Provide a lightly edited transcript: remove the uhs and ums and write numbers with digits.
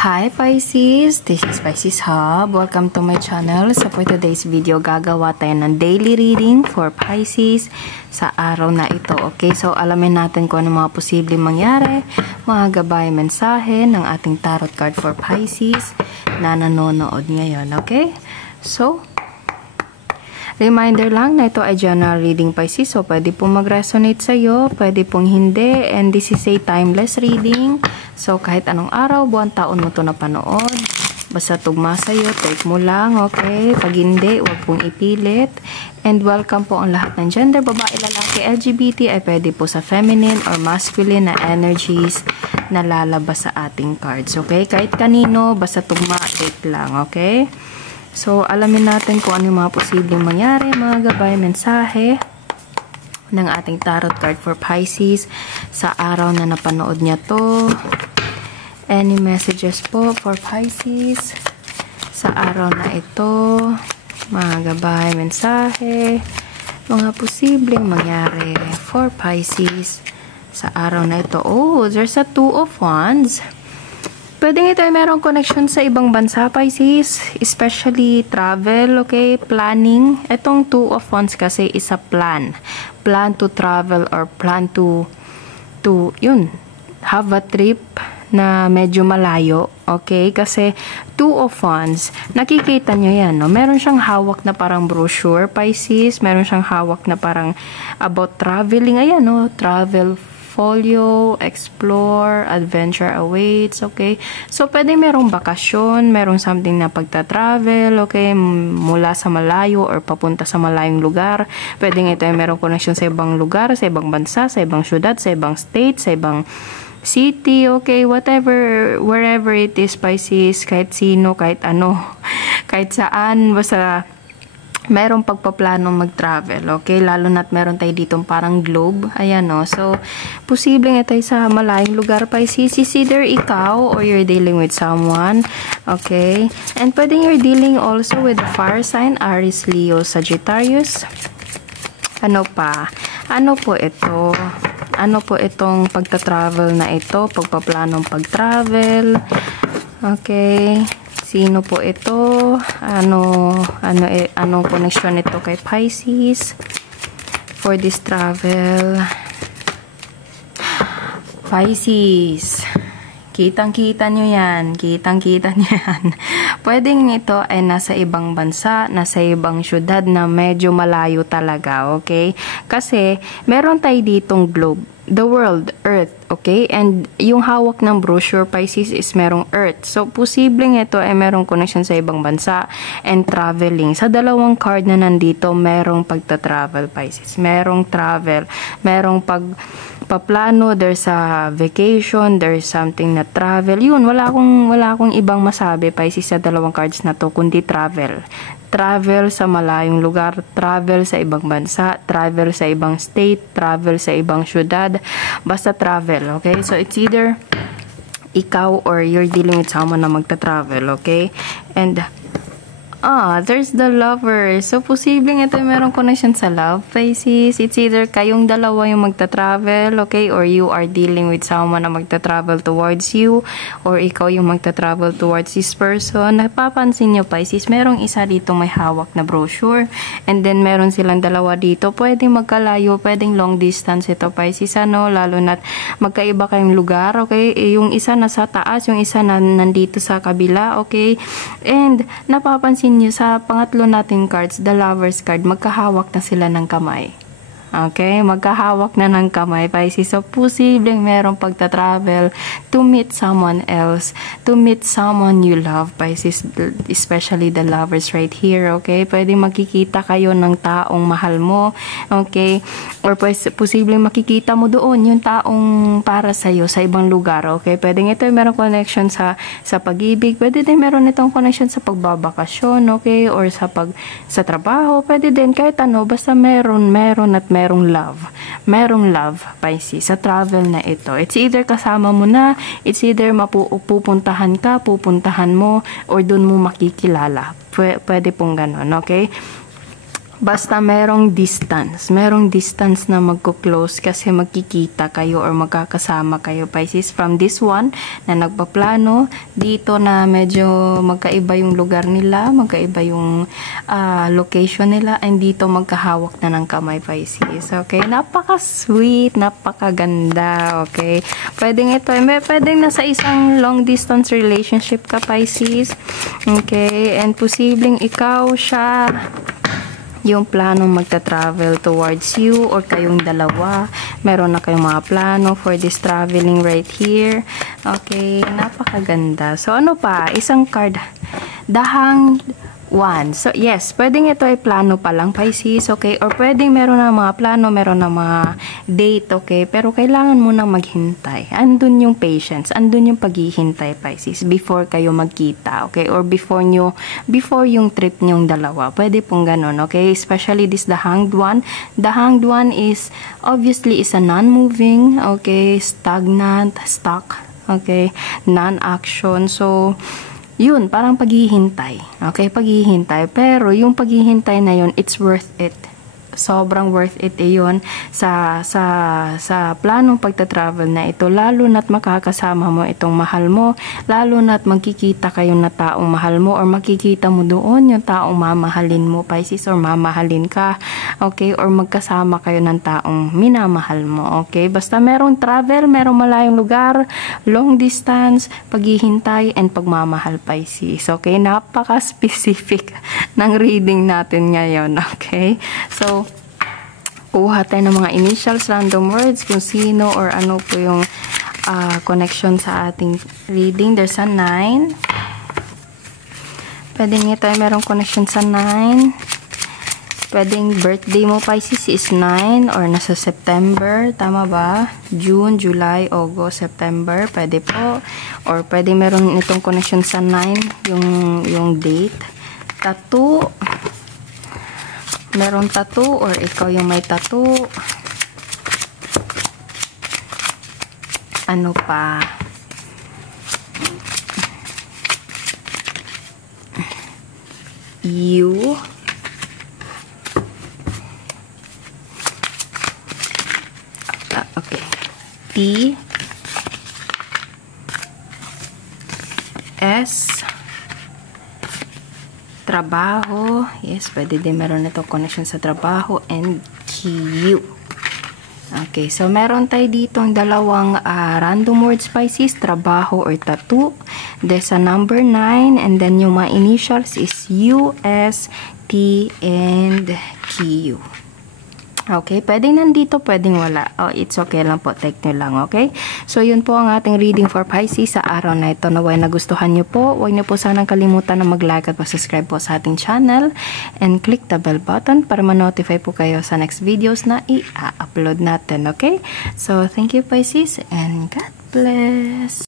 Hi Pisces, this is Pisces Hub. Welcome to my channel. So for today's video, gagawa tayo ng daily reading for Pisces sa araw na ito. Okay, so alamin natin kung ano mga posibleng mangyari, mga gabay mensahe ng ating tarot card for Pisces na nanonood ngayon. Okay, so reminder lang na ito ay general reading Pisces. So, pwede pong mag-resonate sa'yo, pwede pong hindi. And this is a timeless reading. So, kahit anong araw, buwan, taon mo ito napanood. Basta tugma sa'yo, take mo lang, okay? Pag hindi, huwag pong ipilit. And welcome po ang lahat ng gender, babae, lalaki, LGBT, ay pwede po sa feminine or masculine na energies na lalabas sa ating cards, okay? Kahit kanino, basta tugma, take lang, okay? So, alamin natin kung ano yung mga posibleng mangyari, mga gabay, mensahe ng ating tarot card for Pisces sa araw na napanood niya to. Any messages po for Pisces sa araw na ito, mga gabay, mensahe, mga posibleng mangyari for Pisces sa araw na ito. Oh, there's a Two of Wands. Pwedeng ito ay merong connection sa ibang bansa, Pisces, especially travel, okay, planning. Itong Two of Wands kasi is a plan to travel or plan to yun, have a trip na medyo malayo, okay, kasi Two of Wands, nakikita nyo yan, no? Meron siyang hawak na parang brochure, Pisces, meron siyang hawak na parang about traveling, ayan, no? Travel folio, explore, adventure awaits, okay? So, pwede merong bakasyon, merong something na pagta-travel, okay? Mula sa malayo or papunta sa malayong lugar. Pwede ito ay merong connection sa ibang lugar, sa ibang bansa, sa ibang syudad, sa ibang state, sa ibang city, okay? Whatever, wherever it is, Pisces, kahit sino, kahit ano, kahit saan, basta merong pagpaplanong mag-travel, okay? Lalo na't meron tayo ditong parang globe. Ayan, no? So, posibleng ito ay sa malayong lugar, Pisces. Is either ikaw or you're dealing with someone, okay? And pwedeng you're dealing also with the fire sign, Aries, Leo, Sagittarius. Ano pa? Ano po ito? Ano po itong pagta-travel na ito? Pagpaplanong pag-travel. Okay. Sino po ito? Anong connection nito kay Pisces for this travel? Pisces, kitang-kita nyo yan. Kitang-kita nyo yan. Pwedeng ito ay nasa ibang bansa, nasa ibang syudad na medyo malayo talaga, okay? Kasi meron tayo ditong globe, the world, earth, okay? And yung hawak ng brochure, Pisces, is merong earth. So, posibleng ito ay merong connection sa ibang bansa and traveling. Sa dalawang card na nandito, merong pagta-travel, Pisces. Merong travel, merong paplano, there's a vacation, there's something na travel. Yun, wala akong ibang masabi, Pisces, sa dalawang cards na to, kundi travel. Travel sa malayong lugar, travel sa ibang bansa, travel sa ibang state, travel sa ibang syudad, basta travel, okay? So, it's either ikaw or you're dealing with someone na magta-travel, okay? And there's the lover. So, posibleng ito merong connection sa love, Pisces. It's either kayong dalawa yung magta-travel, okay? Or you are dealing with someone na magta-travel towards you. Or ikaw yung magta-travel towards this person. Napapansin nyo, Pisces, merong isa dito may hawak na brochure. And then, meron silang dalawa dito. Pwedeng magkalayo, pwedeng long distance ito, Pisces. Lalo na't magkaiba kayong lugar, okay? Yung isa nasa taas, yung isa nandito sa kabila, okay? And, napapansin nyo sa pangatlo nating cards, the lover's card, magkahawak na sila ng kamay. Okay? Magkahawak na ng kamay, Pisces. So, posibleng merong pagta-travel to meet someone else, to meet someone you love, Pisces, especially the lovers right here, okay? Pwede makikita kayo ng taong mahal mo, okay? Or posibleng makikita mo doon yung taong para sa'yo sa ibang lugar, okay? Pwedeng ito merong connection sa pag-ibig, pwede din meron itong connection sa pagbabakasyon, okay? Or sa trabaho, pwede din kahit ano, basta meron at merong love. Merong love, Pisces, sa travel na ito. It's either kasama mo na, it's either pupuntahan mo, or dun mo makikilala. Pwede pong ganon, okay? Basta merong distance na magko-close kasi magkikita kayo or magkakasama kayo, Pisces, from this one na nagpaplano dito na medyo magkaiba yung lugar nila, magkaiba yung location nila, and dito magkahawak na ng kamay, Pisces. Okay, napaka-sweet, napakaganda. Okay, pwedeng ito, pwedeng nasa isang long distance relationship ka, Pisces. Okay, and posibleng ikaw siya yung planong magta-travel towards you, or kayong dalawa, meron na kayong mga plano for this traveling right here. Okay, napakaganda. So, ano pa? Isang card. Dahang 1. So, yes, pwedeng ito ay plano pa lang, Pisces, okay? Or pwedeng meron na mga plano, meron na mga date, okay? Pero kailangan mo nang maghintay. Andun yung patience, andun yung paghihintay, Pisces, before kayo magkita, okay? Or before yung trip nyong dalawa. Pwede pong ganun, okay? Especially this the Hanged One. The Hanged One is, obviously, is a non-moving, okay? Stagnant, stuck, okay? Non-action. So, yun, parang paghihintay. Okay, paghihintay. Pero yung paghihintay na yun, it's worth it. Sobrang worth it yun sa planong pagta-travel na ito. Lalo na't makakasama mo itong mahal mo. Lalo na't magkikita kayo na taong mahal mo, or makikita mo doon yung taong mamahalin mo, Pisces, or mamahalin ka. Okay, or magkasama kayo ng taong minamahal mo. Okay, basta merong travel, merong malayong lugar, long distance, paghihintay, and pagmamahal, Pisces. Okay, napaka-specific ng reading natin ngayon. Okay, so kuha tayo ng mga initials, random words, kung sino or ano po yung connection sa ating reading. There's a 9. Pwedeng ito ay merong connection sa 9. Pwedeng birthday mo, Pisces, is 9 or nasa September. Tama ba? June, July, August, September. Pwede po. Or pwede meron itong connection sa 9, yung date. Tattoo. Meron tattoo or ikaw yung may tattoo. Ano pa? You. Okay. T. S. Trabaho. Yes, pwede din meron ito connection sa trabaho. And Q. Okay, so meron tayo dito ang dalawang random words, Pisces, trabaho or tattoo. There's a number 9, and then yung mga initials is U, S, T, and Q. Okay, pwedeng nandito, pwedeng wala. Oh, it's okay lang po, take nyo lang, okay? So, yun po ang ating reading for Pisces sa araw na ito. Naway nagustuhan nyo po. Huwag nyo po sanang kalimutan na mag-like at mag-subscribe po sa ating channel. And click the bell button para ma-notify po kayo sa next videos na i-upload natin, okay? So, thank you, Pisces, and God bless!